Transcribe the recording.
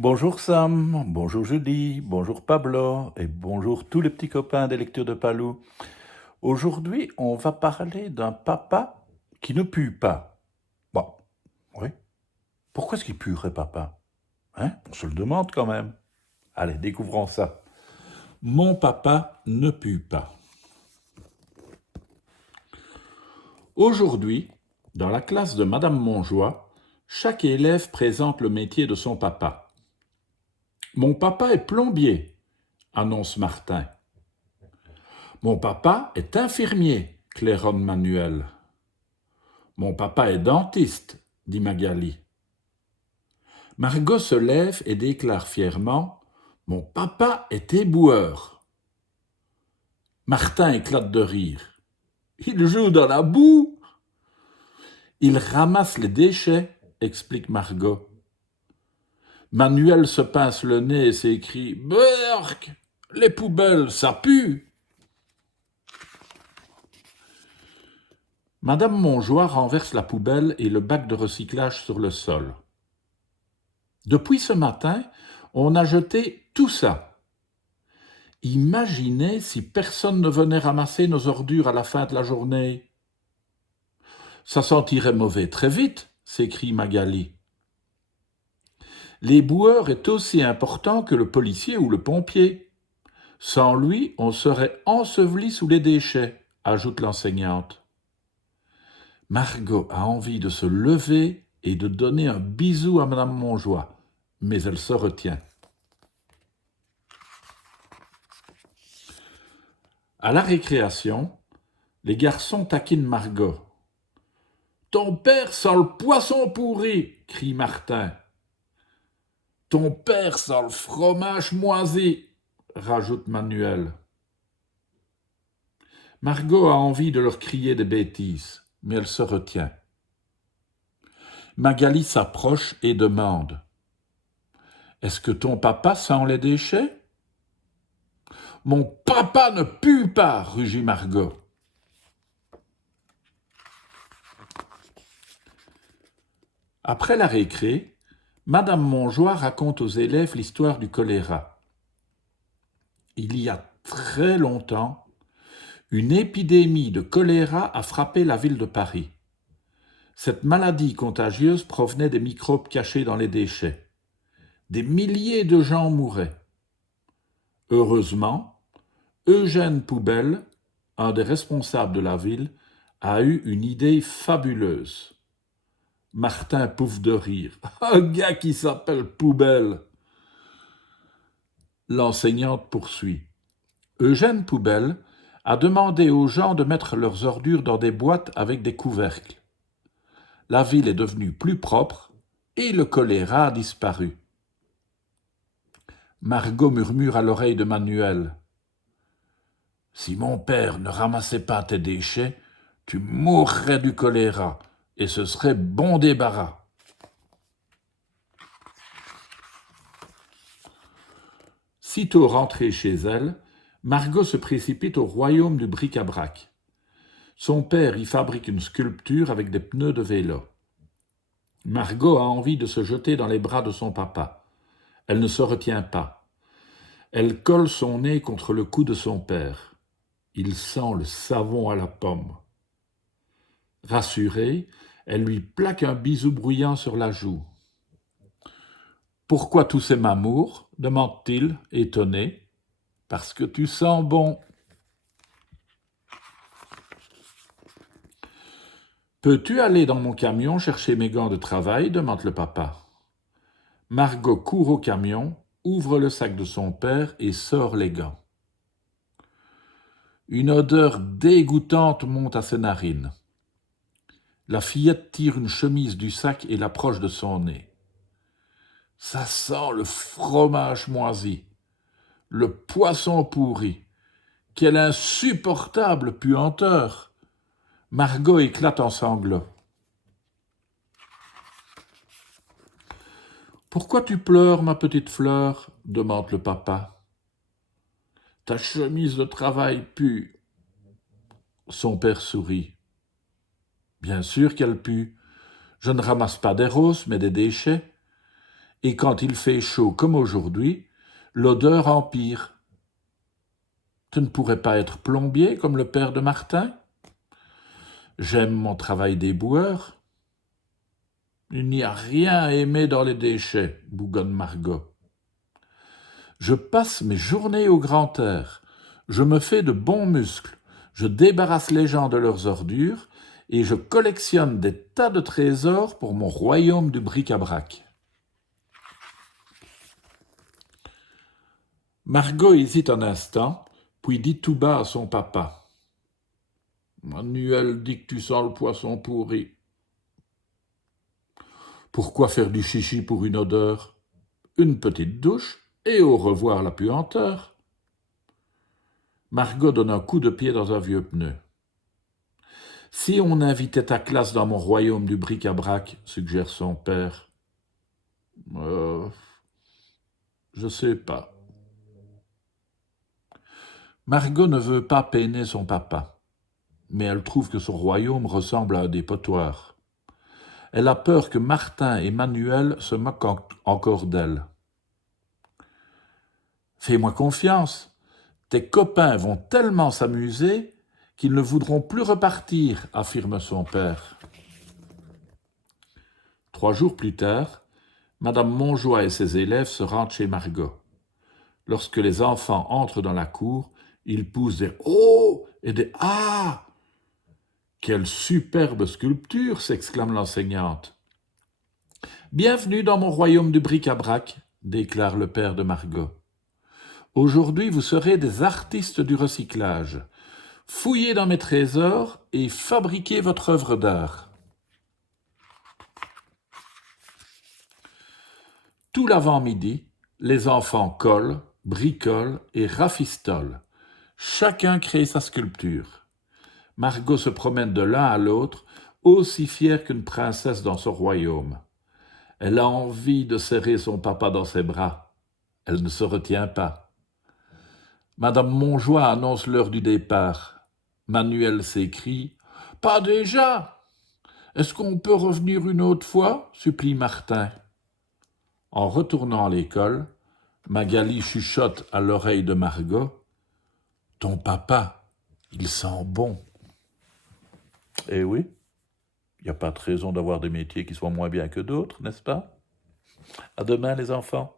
Bonjour Sam, bonjour Julie, bonjour Pablo et bonjour tous les petits copains des lectures de Palou. Aujourd'hui, on va parler d'un papa qui ne pue pas. Bon, oui. Pourquoi est-ce qu'il puerait papa? Hein? On se le demande quand même. Allez, découvrons ça. Mon papa ne pue pas. Aujourd'hui, dans la classe de Madame Monjoie, chaque élève présente le métier de son papa. Mon papa est plombier, annonce Martin. Mon papa est infirmier, claironne Manuel. Mon papa est dentiste, dit Magali. Margot se lève et déclare fièrement: Mon papa est éboueur. Martin éclate de rire. Il joue dans la boue. Il ramasse les déchets, explique Margot. Manuel se pince le nez et s'écrie: Berk, les poubelles, ça pue. Madame Monjoie renverse la poubelle et le bac de recyclage sur le sol. Depuis ce matin, on a jeté tout ça. Imaginez si personne ne venait ramasser nos ordures à la fin de la journée. Ça sentirait mauvais très vite, s'écrie Magali. L'éboueur est aussi important que le policier ou le pompier. Sans lui, on serait enseveli sous les déchets, ajoute l'enseignante. Margot a envie de se lever et de donner un bisou à Madame Monjoie, mais elle se retient. À la récréation, les garçons taquinent Margot. « Ton père sent le poisson pourri !» crie Martin. « Ton père sent le fromage moisi !» rajoute Manuel. Margot a envie de leur crier des bêtises, mais elle se retient. Magali s'approche et demande: « Est-ce que ton papa sent les déchets ?»« Mon papa ne pue pas !» rugit Margot. Après la récré, Madame Monjoie raconte aux élèves l'histoire du choléra. Il y a très longtemps, une épidémie de choléra a frappé la ville de Paris. Cette maladie contagieuse provenait des microbes cachés dans les déchets. Des milliers de gens mouraient. Heureusement, Eugène Poubelle, un des responsables de la ville, a eu une idée fabuleuse. Martin pouffe de rire. « Un gars qui s'appelle Poubelle !» L'enseignante poursuit. Eugène Poubelle a demandé aux gens de mettre leurs ordures dans des boîtes avec des couvercles. La ville est devenue plus propre et le choléra a disparu. Margot murmure à l'oreille de Manuel: « Si mon père ne ramassait pas tes déchets, tu mourrais du choléra et ce serait bon débarras. » Sitôt rentrée chez elle, Margot se précipite au royaume du bric-à-brac. Son père y fabrique une sculpture avec des pneus de vélo. Margot a envie de se jeter dans les bras de son papa. Elle ne se retient pas. Elle colle son nez contre le cou de son père. Il sent le savon à la pomme. Rassurée, elle lui plaque un bisou bruyant sur la joue. « Pourquoi tous ces mamours ?» demande-t-il, étonné. « Parce que tu sens bon. »« Peux-tu aller dans mon camion chercher mes gants de travail ?» demande le papa. Margot court au camion, ouvre le sac de son père et sort les gants. Une odeur dégoûtante monte à ses narines. La fillette tire une chemise du sac et l'approche de son nez. Ça sent le fromage moisi, le poisson pourri. Quelle insupportable puanteur! Margot éclate en sanglots. « Pourquoi tu pleures, ma petite fleur ?» demande le papa. « Ta chemise de travail pue. » Son père sourit. « Bien sûr qu'elle pue. Je ne ramasse pas des roses, mais des déchets. Et quand il fait chaud comme aujourd'hui, l'odeur empire. Tu ne pourrais pas être plombier comme le père de Martin? J'aime mon travail d'éboueur. Il n'y a rien à aimer dans les déchets, bougonne Margot. Je passe mes journées au grand air. Je me fais de bons muscles. Je débarrasse les gens de leurs ordures et je collectionne des tas de trésors pour mon royaume du bric-à-brac. Margot hésite un instant, puis dit tout bas à son papa. Manuel dit que tu sens le poisson pourri. Pourquoi faire du chichi pour une odeur? Une petite douche et au revoir la puanteur. Margot donne un coup de pied dans un vieux pneu. Si on invitait ta classe dans mon royaume du bric-à-brac, suggère son père. Je sais pas. Margot ne veut pas peiner son papa, mais elle trouve que son royaume ressemble à un dépotoir. Elle a peur que Martin et Manuel se moquent encore d'elle. Fais-moi confiance, tes copains vont tellement s'amuser qu'ils ne voudront plus repartir, affirme son père. 3 jours plus tard, Madame Montjoie et ses élèves se rendent chez Margot. Lorsque les enfants entrent dans la cour, ils poussent des « Oh » et des « Ah ». « Quelle superbe sculpture » s'exclame l'enseignante. « Bienvenue dans mon royaume du bric-à-brac » déclare le père de Margot. « Aujourd'hui, vous serez des artistes du recyclage. Fouillez dans mes trésors et fabriquez votre œuvre d'art. » Tout l'avant-midi, les enfants collent, bricolent et rafistolent. Chacun crée sa sculpture. Margot se promène de l'un à l'autre, aussi fière qu'une princesse dans son royaume. Elle a envie de serrer son papa dans ses bras. Elle ne se retient pas. Madame Montjoie annonce l'heure du départ. Manuel s'écrie « Pas déjà ! Est-ce qu'on peut revenir une autre fois ?» supplie Martin. En retournant à l'école, Magali chuchote à l'oreille de Margot « Ton papa, il sent bon. » Eh oui, il n'y a pas de raison d'avoir des métiers qui soient moins bien que d'autres, n'est-ce pas? À demain les enfants.